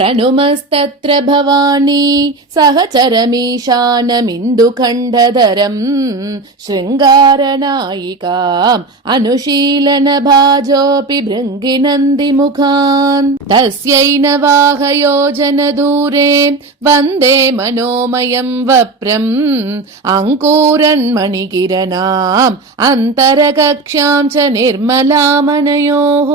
प्रणुमस्तत्र भवानी सहचरमीशानमिन्दुखण्डधरम् शृङ्गारनायिकाम् अनुशीलनभाजोऽपि भृङ्गिनन्दिमुखान् तस्यै न वाहयोजनदूरे वन्दे मनोमयम् वप्रम् अङ्कुरन्मणिकिरणाम् अन्तरकक्ष्याम् च निर्मलामनयोः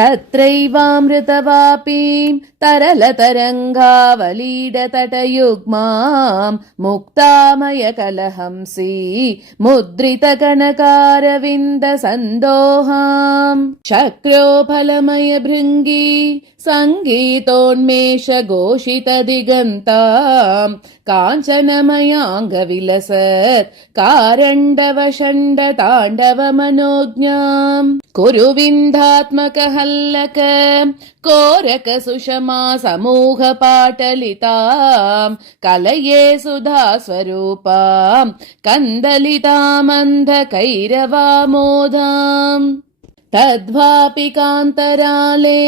तत्रैवामृतवापीम् तरलतरङ्गावलीडतटयुग्माम् मुक्तामयकलहंसी मुद्रितकनकारविन्दसन्दोहाम् शक्रोफलमय भृङ्गी सङ्गीतोन्मेषघोषितदिगन्ताम् काञ्चनमयाङ्गविलसत् कारण्डवषण्डताण्डवमनोज्ञाम् कुरुविन्दात्मकहल्लक कोरकसुषमा समूहपाटलिताम् कलये सुधास्वरूपाम् कन्दलितामन्धकैरवामोदाम् तद्वापि कान्तराले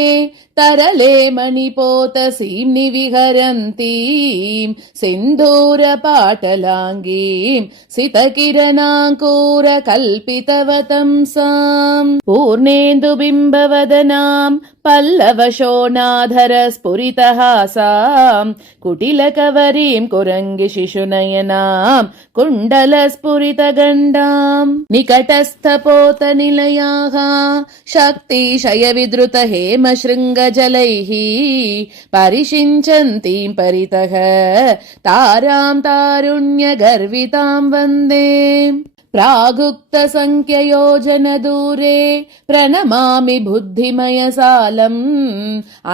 तरले मणिपोतसीम्नि विहरन्तीम् सिन्धूरपाटलाङ्गीम् सितकिरणाङ्कुरकल्पितवतंसाम् पूर्णेन्दुबिम्बवदनाम् पल्लवशोणाधर स्फुरितहासाम् कुटिलकवरीम् कुरङ्गिशिशुनयनाम् कुण्डलस्फुरितगण्डाम् निकटस्थपोतनिलयाः शक्तिशयविद्रुत हेमशृङ्गजलैः परिषिञ्चन्तीम् परितः ताराम् तारुण्यगर्विताम् वन्दे प्रागुक्तसङ्ख्ययोजनदूरे प्रणमामि बुद्धिमयसालम्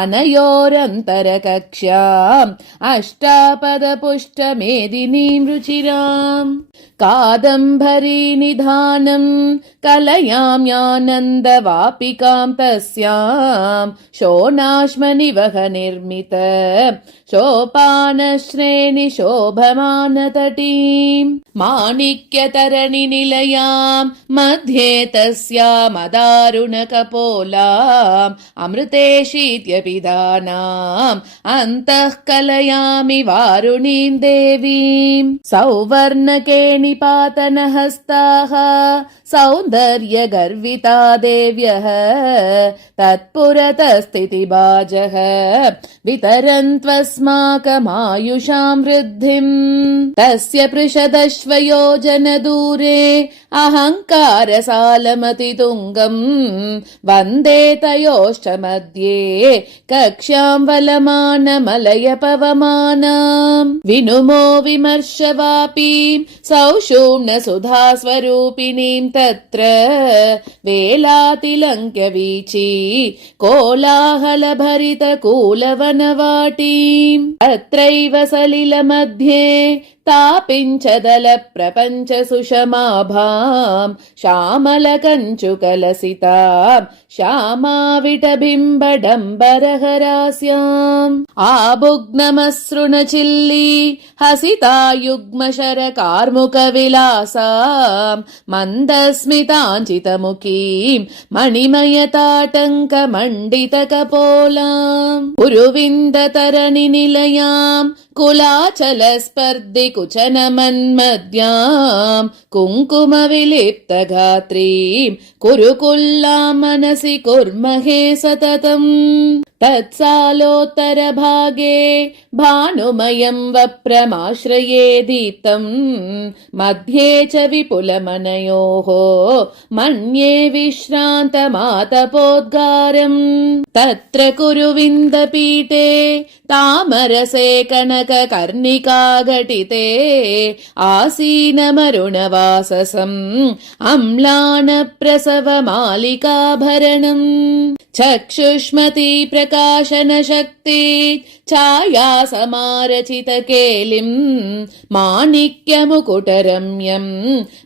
अनयोरन्तरकक्ष्याम् अष्टापदपुष्टमेदिनीम् रुचिराम् कादम्बरी निधानम् कलयाम्यानन्दवापिकाम् तस्याम् शोणाश्मनिवह निर्मित सोपानश्रेणि शोभमानतटीम् माणिक्यतरणि निलयाम् मध्ये तस्यामदारुणकपोलाम् अमृते शीत्यपिदानाम् अन्तः कलयामि वारुणीम् देवीम् सौवर्णके निपातनहस्ताः सौन्दर्यगर्विता देव्यः तत्पुरतस्थितिबाजः वितरन्त्वस्माकमायुषाम् वृद्धिम् तस्य पृषदश्वयोजनदूरे अहङ्कारसालमतितुङ्गम् वन्दे तयोश्च मध्ये कक्ष्याम् वलमानमलयपवमानाम् विनुमो विमर्शवापीम् सौषूम्नसुधास्वरूपिणीम् तत्र वेलातिलङ्क्यवीची कोलाहलभरितकूलवनवाटीम् तत्रैव सलिलमध्ये तापिञ्चदलप्रपञ्च सुषमाभाम् श्यामलकञ्चुकलसिताम् श्यामाविटबिम्बडम्बरहरास्याम् आभुग्नमसृणचिल्ली हसितायुग्मशरकार्मुकविलासाम् मन्दस्मिताञ्चितमुखीम् मणिमयताटङ्कमण्डितकपोलाम् उरुविन्दतरणि निलयाम् कुलाचलस्पर्धि कुचनमन्मद्याम् कुङ्कुमविलिप्तगात्रीम् कुरुकुल्लाम् मनसि कुर्महे सततम् तत्सालोत्तरभागे भानुमयम् वप्रमाश्रये दीप्तम् मध्ये च विपुलमनयोः मन्ये विश्रान्तमातपोद्गारम् तत्र कुरुविन्दपीठे तामरसे कनककर्णिकाघटिते आसीनमरुणवाससम् अम्लानप्रसवमालिकाभरणम् चक्षुष्मती प्रकाशनशक्ति छाया समारचितकेलिम् माणिक्यमुकुटरम्यम्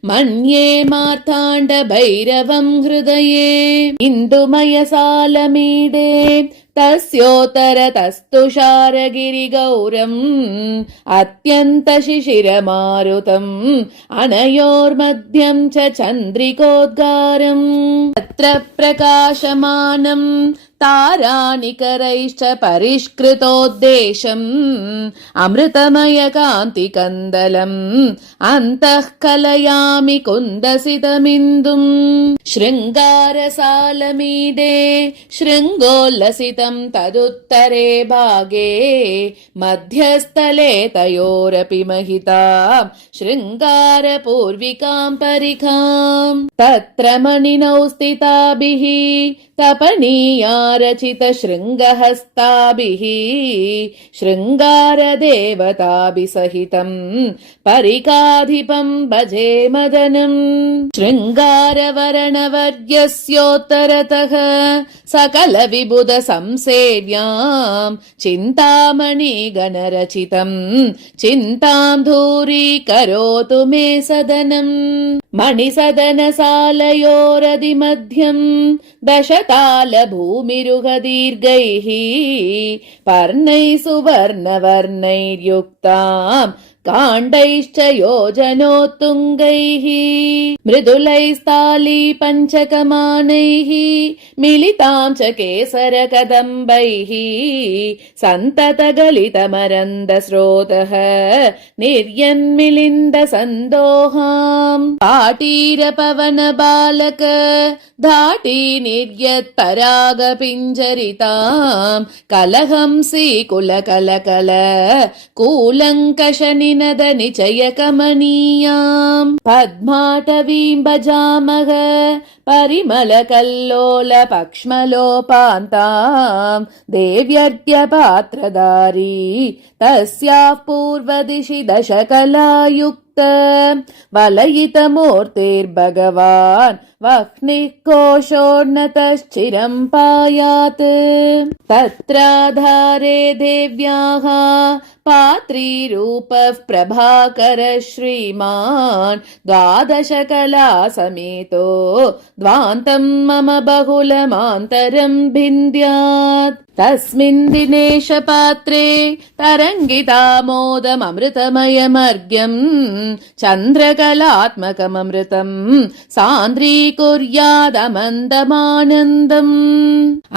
मन्ये मार्ताण्डभैरवम् हृदये इन्दुमयसालमीडे तस्योत्तरतस्तुषारगिरिगौरम् अत्यन्तशिशिरमारुतम् अनयोर्मध्यम् च चन्द्रिकोद्गारम् तत्र प्रकाशमानम् तारानिकरैश्च परिष्कृतोद्देशम् अमृतमयकान्तिकन्दलम् अन्तः कलयामि कुन्दसितमिन्दुम् शृङ्गारसालमीदे शृङ्गोल्लसितम् तदुत्तरे भागे मध्यस्थले तयोरपि महिता शृङ्गारपूर्विकाम् परिखाम् तत्र मणिनौ स्थिताभिः तपनीयारचितशृङ्गहस्ताभिः शृङ्गारदेवताभिसहितम् परिकाधिपम् भजे मदनम् शृङ्गारवर्णवर्यस्योत्तरतः सकलविबुधसंसेव्याम् चिन्तामणिगणरचितम् चिन्ताम् दूरीकरोतु मे सदनम् मणिसदनसालयोरधिमध्यम् दशतालभूमिरुहदीर्घैः पर्णैः सुवर्णवर्णैर्युक्ताम् काण्डैश्च योजनोत्तुङ्गैः मृदुलैस्ताली पञ्चकमानैः मिलितां च केसरकदम्बैः सन्ततगलितमरन्दस्रोतः निर्यन्मिलिन्दसन्दोहाम् पाटीरपवनबालक धाटी निर्यत्परागपिञ्जरिताम् कलहंसी कुलकलकल कूलङ्कषनिनद निचयकमनीयाम् पद्माटवीम् भजामः परिमलकल्लोल पक्ष्मलोपान्ताम् देव्यर्घ्यपात्रधारी तस्याः पूर्वदिशि दशकलायुक्त वलयितमूर्तिर्भगवान् वह्निः कोशोन्नतश्चिरम् पायात् तत्राधारे देव्याः पात्रीरूपः प्रभाकर श्रीमान् द्वादशकला समेतो ध्वान्तम् मम बहुलमान्तरम् भिन्द्यात् तस्मिन् दिनेश पात्रे तरङ्गितामोदममृतमयमर्घ्यम् चन्द्रकलात्मकममृतम् सान्द्रीकुर्यादमन्दमानन्दम्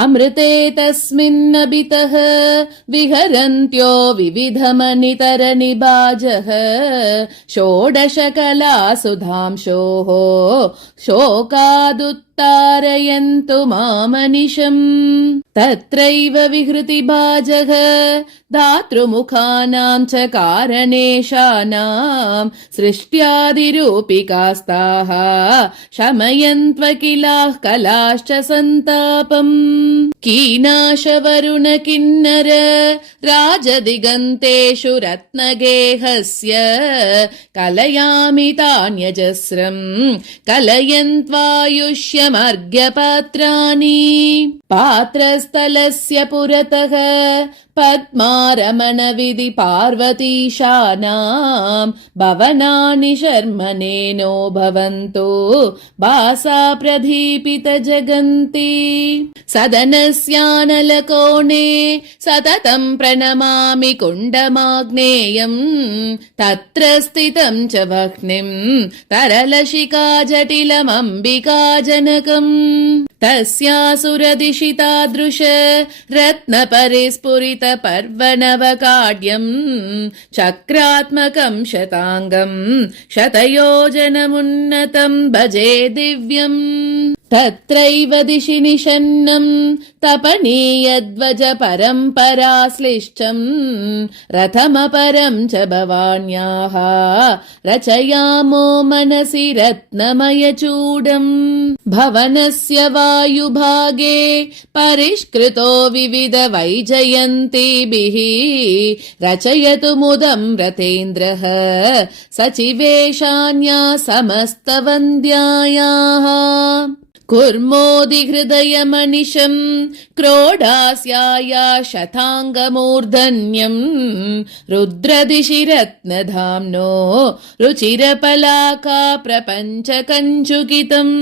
अमृते तस्मिन्नभितः विहरन्त्यो विविधमनितरनिबाजः षोडशकलासुधांशोः शोकादुत्तारयन्तु मामनिशम् तत्रैव विहृतिभाजः धातृमुखानां च कारणेशानाम् सृष्ट्यादिरूपिकास्ताः शमयन्त्वकिलाः कलाश्च सन्तापम् कीनाशवरुण किन्नर राजदिगन्तेषु रत्नगेहस्य कलयामि तान्यजस्रम् कलयन्त्वायुष्यमर्घ्यपात्राणि पात्रस्थलस्य पुरतः पद्मारमणविधि पार्वतीशानाम् भवनानि शर्मणेनो भवन्तु भासा प्रदीपित जगन्ति सदनस्यानलकोणे सततम् प्रणमामि कुण्डमाग्नेयम् तत्र स्थितम् च वह्निम् तरलशिखा जटिलमम्बिकाजनकम् तस्यासुरदिशि तादृश रत्नपरिस्फुरित पर्वणवकाढ्यम् चक्रात्मकम् शताङ्गम् शतयोजनमुन्नतम् भजे दिव्यम् तत्रैव दिशि निषन्नम् तपनीयध्वज परम्पराश्लिष्टम् रथमपरम् च भवान्याः रचयामो मनसि रत्नमयचूडम् भवनस्य वायुभागे परिष्कृतो विविध वैजयन्तीभिः रचयतु मुदम् रथेन्द्रः सचिवेशान्या समस्तवन्द्यायाः कुर्मोदिहृदयमनिशम् क्रोडास्याया शताङ्गमूर्धन्यम् रुद्रदिशि रत्नधाम्नो रुचिरपलाका प्रपञ्चकञ्चुकितम्